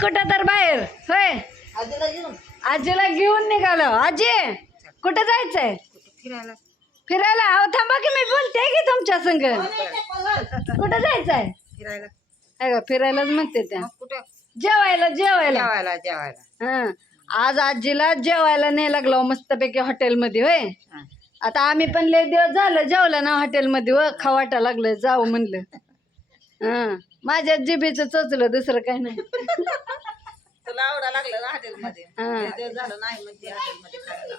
कुठं तर बाहेर? होय. आजीला घेऊन. आजीला घेऊन निघालो. आजी कुठं जायचंय? फिरायला. फिरायला? अहो थांबा की मी बोलते की तुमच्या संग. कुठं जायचंय? फिरायला. फिरायलाच म्हणते त्या. जेवायला जेवायला. जेवायला जेवायला. हा. आज आजीला जेवायला नाही लागलो मस्तपैकी हॉटेलमध्ये होय. हा. आता आम्ही पण लय दिवस झालं जेवलं ना हॉटेलमध्ये व खावाटा लागलं जाऊ म्हणलं. हा. माझ्या जिभेचं चोचलं दुसरं काय नाही. तुला आवडा लागलं ना हॉटेलमध्ये. हा. लय दिवस झालं नाही म्हणते हॉटेलमध्ये खायला.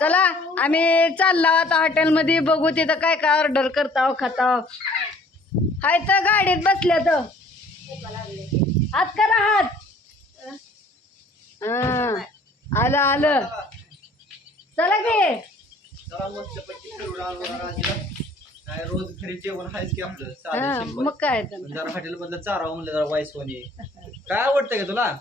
चला आम्ही चाललो आता हॉटेलमध्ये. बघू तिथं काय काय ऑर्डर करताव खाताव. हाय तर गाडीत बसल्या तर. हात करा हात. हा. आलं आलं. चला की. जरा मस्तपैकी फिरून आलो जरा आजीला. काय रोज घरी जेवण आहेच की आपलं. साधं हा simple. मग काय तर. पण जरा हॉटेल मधलं चारावं म्हणलं जरा वाईसवानी काय आवडतं का तुला?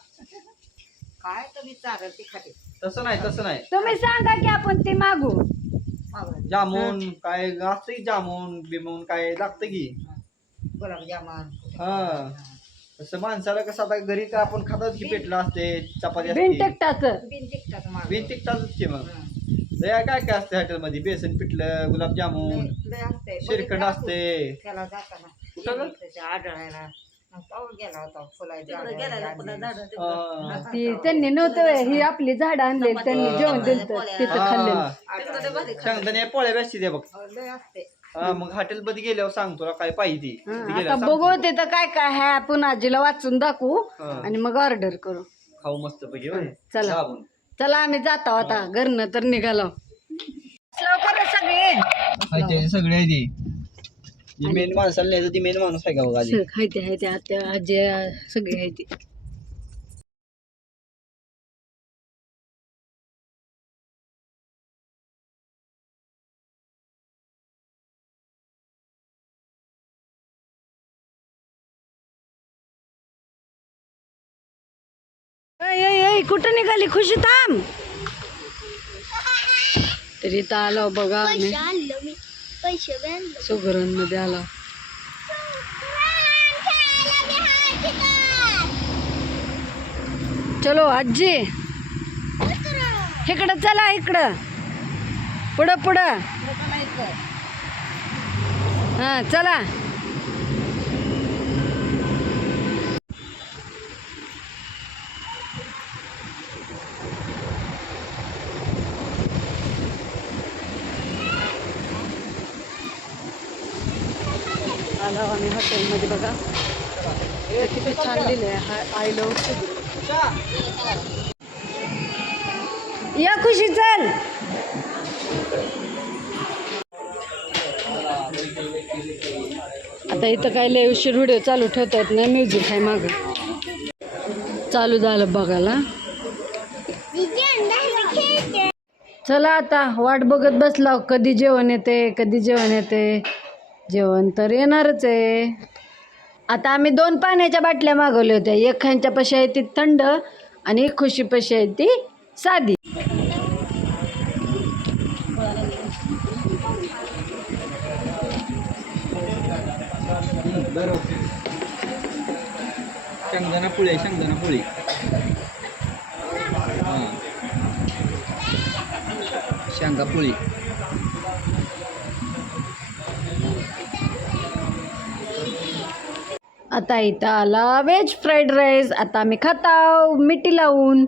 काय तुम्ही चालेल ती खाते तसं नाही तसं नाही. तुम्ही सांगा की आपण ते मागू. मागवलं. जामून काय असतं की जामून बिमून काय लागतं की? गुलाबजामुन हा. तसं माणसाला कसं आता घरी तर आपण खातात की पेटलं असते चपाती असते. टेकटाचं बिन तिखटाचं मागवलं. बिन तिखटाच की मग. हं. लय काय काय असते हॉटेल मध्ये बेसन पिठलं गुलाबजामुन लय- लय असते श्रीखंड असते त्याला जाताना. कुठं ग? त्याच्या गेला हा. ती त्यांनी नव्हतं ही आपली झाडं आणली त्यांनी जेवण दिलं तिथं खाल्लेलं. हा. शेंगदाणे पोळ्या बेसते ते बघ. लय असते. हा मग हॉटेल मध्ये गेल्यावर सांग तुला काय पाहिजे ती. हा, ती आता गेल्यावर बघू तिथं काय काय आहे आपण आजीला वाचून दाखवू हा. आणि मग ऑर्डर करू. खाऊ मस्त पैकी. चला. चला आम्ही जातो आता घरनं तर निघालो. लवकर सगळे. सगळे मेन माणसाला नाही ती मेन माणूस आहे का बघा आधी हाय ते हाय ते आत्या आजी सगळे आहे ते. ऐ, ऐ, ऐ, कुठं निघाली? खुशी थांब. तरी आलो बघा सुगरणमध्ये आलो. चलो आजी इकडं चला इकडं. पुढं पुढं. हा चला. आलो आम्ही हॉटेलमध्ये बघा. किती छान दिले आय लव या. खुशी चल. आता इथं काय लय उशीर व्हिडिओ चालू ठेवता येत नाही म्युझिक आहे माग. चालू झालं बघायला. चला आता वाट बघत बसला कधी जेवण येते कधी जेवण येते. जेवण तर येणारच आहे. आता आम्ही दोन पाण्याच्या बाटल्या मागवल्या होत्या. एक खांच्या पशी आहे ती थंड आणि खुशी पशी आहे ती साधी. शेंगदाणा पोळी आहे, शेंगदाणा पोळी शेंगा पोळी आता इथं आला व्हेज फ्राईड राईस आता आम्ही खाताव मिठी लावून.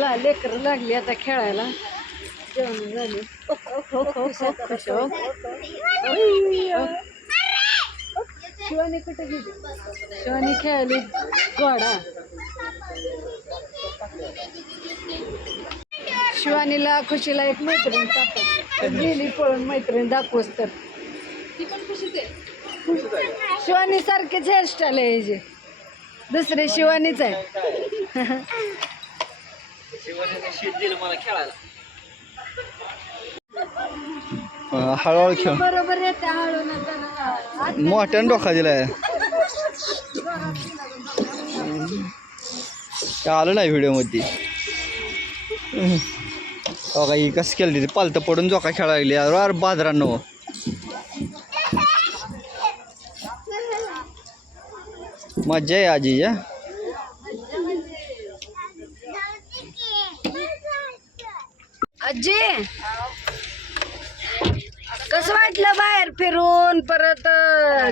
चला लेकर लागली आता खेळायला जेवण झाली खुश हो. अय्यो. शिवानी कुठे गेली शिवानी खेळाली गोडा शिवानीला खुशीला एक मैत्रीण सापडली. तर गेली पळून मैत्रीण दाखवस तर शिवानी सारखेच हेअरस्टाईल आहे हिची. दुसरी शिवानीच आहे शीट दिलं मला खेळायला हळूहळू खेळ. बरोबर येते हळू मोठ्यानं डोका दिलाय. आलं नाही व्हिडिओमध्ये बघा ही कसं केलं तिथे पालतं पडून जोका खेळायला लागली. अरे अरे बाजारांनो. मज्जा आहे आजी या आजी. कसं वाटलं बाहेर फिरून परत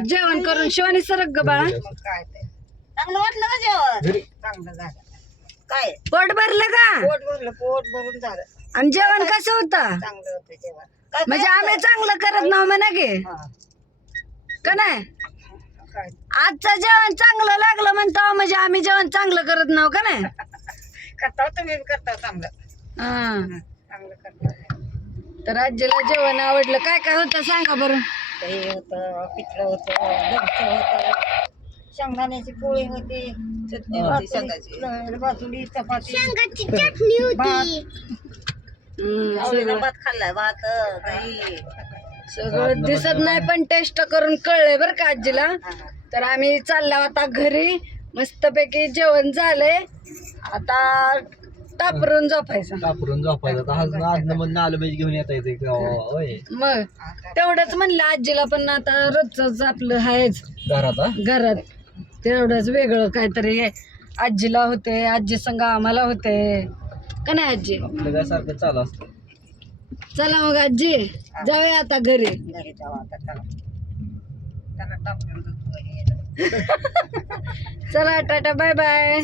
जेवण करून? शिवानी सरक ग बाळा. मग काय ते चांगलं वाटलं का जेवण? चांगलं झालं. काय? पोट भरलं का? पोट भरलं पोट भरून झालं. आणि जेवण कसं होतं? चांगलं होतं जेवण. काय म्हणजे आम्ही चांगलं करत नाव म्हणा की. हा, का नाही? काय? आजचं जेवण चांगलं लागलं म्हणतो म्हणजे आम्ही जेवण चांगलं करत नाव का नाही? करता तुम्ही बी करता चांगलं. हा. चांगलं करता तर आजीला जेवण आवडलं. काय काय होतं सांगा बरं. दही होतं पिठलं होतं लोणचं होतं शेंगदाण्याची पोळी होती चटणी होती शेंगाची. बाजूली चपाती. भात. भात खाल्लाय भात दही. सगळं दिसत नाही पण टेस्ट करून कळलंय बरं का आजीला. तर आम्ही चाललो आता घरी. मस्तपैकी जेवण झालंय. आता टापरून झोपायचं. कापरून झोपायचं. आज नालं म्हणजे घेऊन येता येते होय. मग तेवढंच म्हणलं आजीला पण आता रोजच आपलं आहेच घरात हा? घरात. तेवढंच वेगळं काहीतरी. आजीला होते आजी संग आम्हाला होते. का नाही आजी? आपलं काय सारखं चालू असतं? चला मग आजी. जाऊया आता घरी. घरी जावा आता चला. टाटा. Bye bye.